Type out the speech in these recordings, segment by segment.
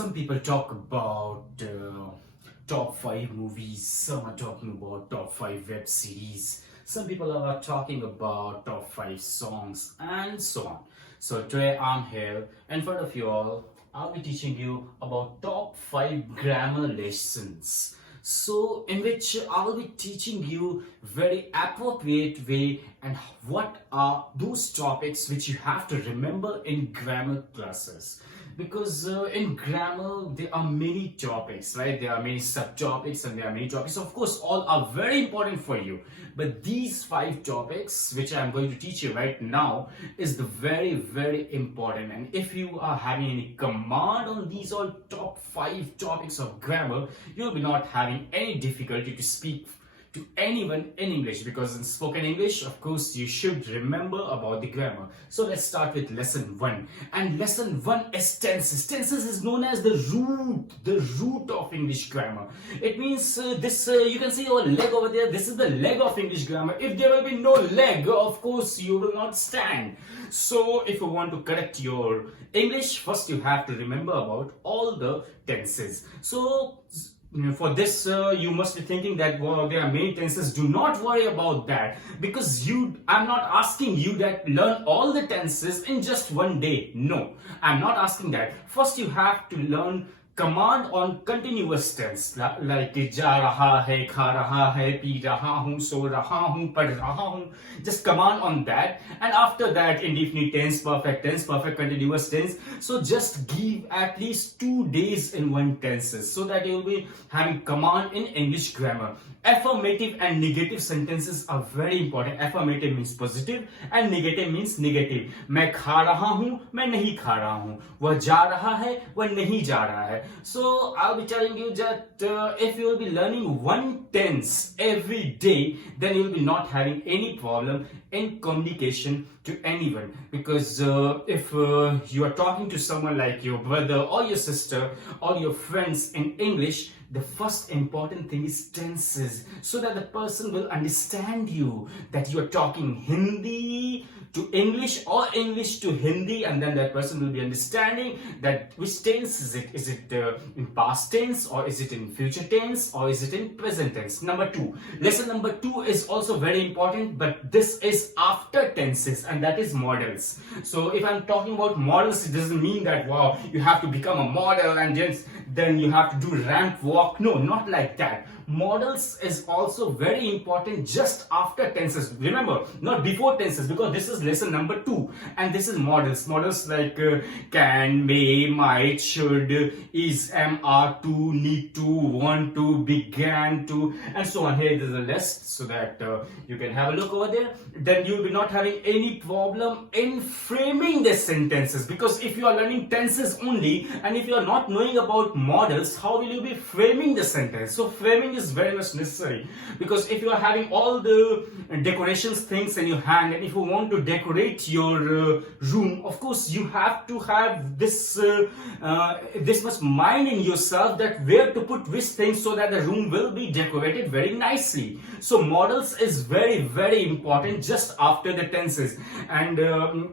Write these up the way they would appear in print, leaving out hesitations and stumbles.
Some people talk about top 5 movies, some are talking about top 5 web series, some people are talking about top 5 songs, and so on. So today I'm here in front of you all. I'll be teaching you about top 5 grammar lessons. So in which I'll be teaching you very appropriate way and what are those topics which you have to remember in grammar classes, because in grammar there are many topics, right? There are many subtopics and there are many topics. Of course, all are very important for you, but these 5 topics which I'm going to teach you right now is the very important. And if you are having any command on these all top 5 topics of grammar, you'll be not having any difficulty to speak to anyone in English, because in spoken English, of course, you should remember about the grammar. So let's start with lesson 1. And lesson 1 is tenses. Tenses is known as the root of English grammar. It means you can see our leg over there. This is the leg of English grammar. If there will be no leg, of course, you will not stand. So if you want to correct your English, first you have to remember about all the tenses. So for this, you must be thinking that, well, there are many tenses. Do not worry about that, because I'm not asking you that learn all the tenses in just one day. No, I'm not asking that. First, you have to learn command on continuous tense, like जा रहा है, खा रहा है, P रहा हूँ, सो रहा हूँ, पढ़ रहा हूँ. Just command on that, and after that indefinite tense, perfect continuous tense. So just give at least 2 days in one tenses, so that you will be having command in English grammar. Affirmative and negative sentences are very important. Affirmative means positive and negative means negative. मैं खा रहा हूँ, मैं नहीं खा रहा हूँ. वह जा रहा है, वह नहीं जा रहा है. So I'll be telling you that if you will be learning one tense every day, then you will be not having any problem in communication to anyone. Because if you are talking to someone like your brother or your sister or your friends in English, the first important thing is tenses, so that the person will understand you, that you are talking Hindi to English or English to Hindi, and then that person will be understanding that which tense is it. Is it in past tense, or is it in future tense, or is it in present tense? Number 2. Lesson number 2 is also very important, but this is after tenses, and that is models. So if I'm talking about models, it doesn't mean that, wow, you have to become a model and then you have to do ramp walk. No, not like that. Models is also very important just after tenses. Remember, not before tenses, because this is lesson number 2 and this is models. Models like can, may, might, should, is, am, are to, need to, want to, began to, and so on. Here is a list so that you can have a look over there. Then you will be not having any problem in framing the sentences, because if you are learning tenses only and if you are not knowing about models, how will you be framing the sentence? So framing is very much necessary, because if you are having all the decorations things in your hand, and if you want to decorate your room, of course you have to have this much mind in yourself, that where to put which things so that the room will be decorated very nicely. So models is very important just after the tenses, and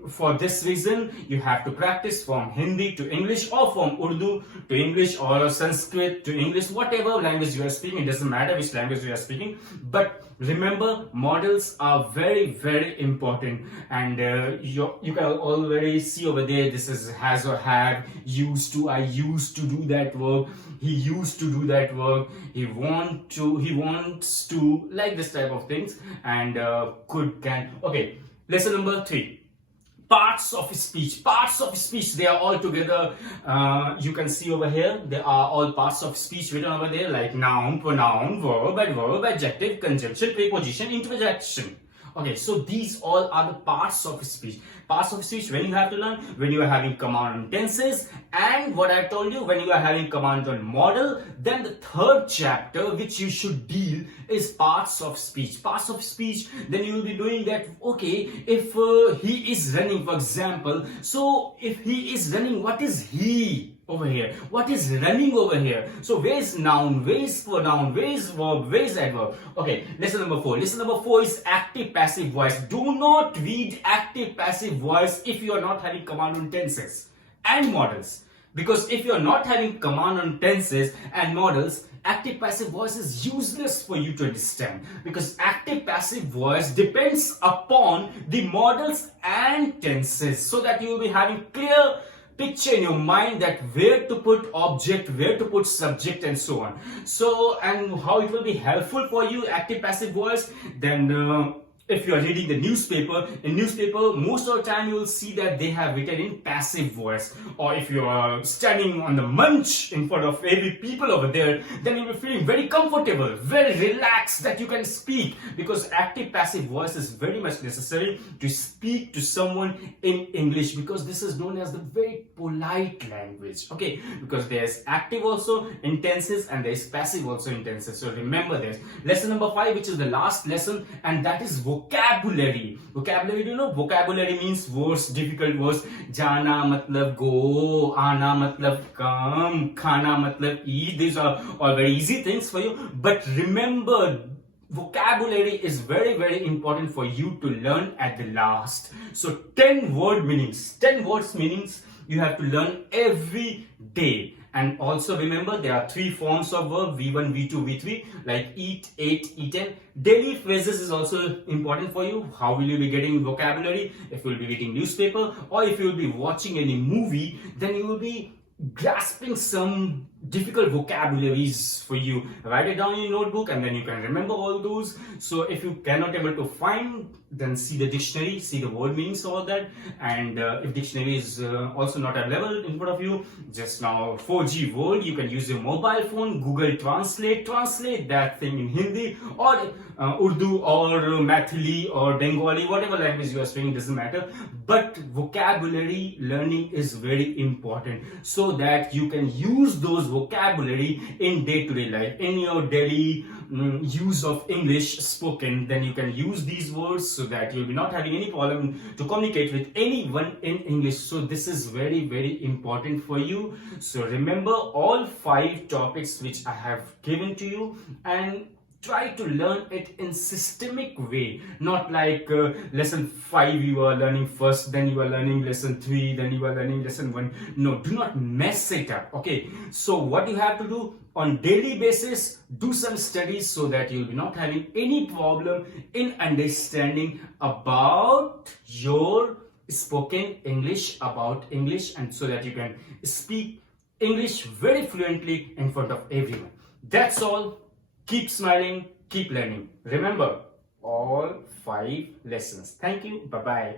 for this reason you have to practice from Hindi to English, or from Urdu to English, or Sanskrit to English, whatever language you are speaking. It doesn't matter which language you are speaking, but remember, models are very important. And you can already see over there, this is has or have, used to, I used to do that work, he used to do that work, he wants to, like this type of things, and could, can. Okay, lesson number 3. Parts of speech. They are all together. You can see over here, they are all parts of speech written over there, like noun, pronoun, verb, adverb, adjective, conjunction, preposition, interjection. Okay, so these all are the parts of speech. Parts of speech when you have to learn, when you are having command on tenses, and what I told you, when you are having command on model. Then the third chapter which you should deal is parts of speech. Parts of speech, then you will be doing that. Okay, if he is running, for example, so if he is running, what is he over here? What is running over here? So where is noun, where is pronoun, where is verb, where is adverb? Okay, lesson number 4. Lesson number 4 is active passive voice. Do not read active passive voice if you are not having command on tenses and models. Because if you're not having command on tenses and models, active passive voice is useless for you to understand, because active passive voice depends upon the models and tenses, so that you will be having clear picture in your mind that where to put object, where to put subject, and so on. So, and how it will be helpful for you, active passive voice, then if you are reading the newspaper, in newspaper most of the time you will see that they have written in passive voice. Or if you are standing on the munch in front of every people over there, then you'll be feeling very comfortable, very relaxed, that you can speak, because active passive voice is very much necessary to speak to someone in English, because this is known as the very polite language. Okay, because there's active also in tenses and there's passive also in tenses. So remember this. Lesson number 5, which is the last lesson, and that is vocabulary. Vocabulary, do you know? Vocabulary means words, difficult words. Jana matlab go, ana matlab come, khana matlab eat. These are all very easy things for you. But remember, vocabulary is very important for you to learn at the last. So 10 word meanings, 10 words meanings you have to learn every day. And also remember, there are 3 forms of verb: V1, V2, V3, like eat, ate, eaten. Daily phrases is also important for you. How will you be getting vocabulary? If you will be reading newspaper, or if you will be watching any movie, then you will be grasping some difficult vocabularies for you. Write it down in your notebook and then you can remember all those. So if you cannot able to find, then see the dictionary, see the word meanings, all that. And if dictionary is also not available in front of you, just now 4G world, you can use your mobile phone, Google translate that thing in Hindi or Urdu or Mathili or Bengali, whatever language you are speaking, doesn't matter. But vocabulary learning is very important, so that you can use those vocabulary in day-to-day life, in your daily use of English spoken. Then you can use these words so that you'll be not having any problem to communicate with anyone in English. So this is very important for you. So remember all 5 topics which I have given to you, and try to learn it in systemic way, not like lesson 5 you are learning first, then you are learning lesson 3, then you are learning lesson 1. No, do not mess it up. Okay, so what you have to do on daily basis, do some studies so that you'll be not having any problem in understanding about your spoken English, about English, and so that you can speak English very fluently in front of everyone. That's all. Keep smiling, keep learning. Remember all 5 lessons. Thank you. Bye-bye.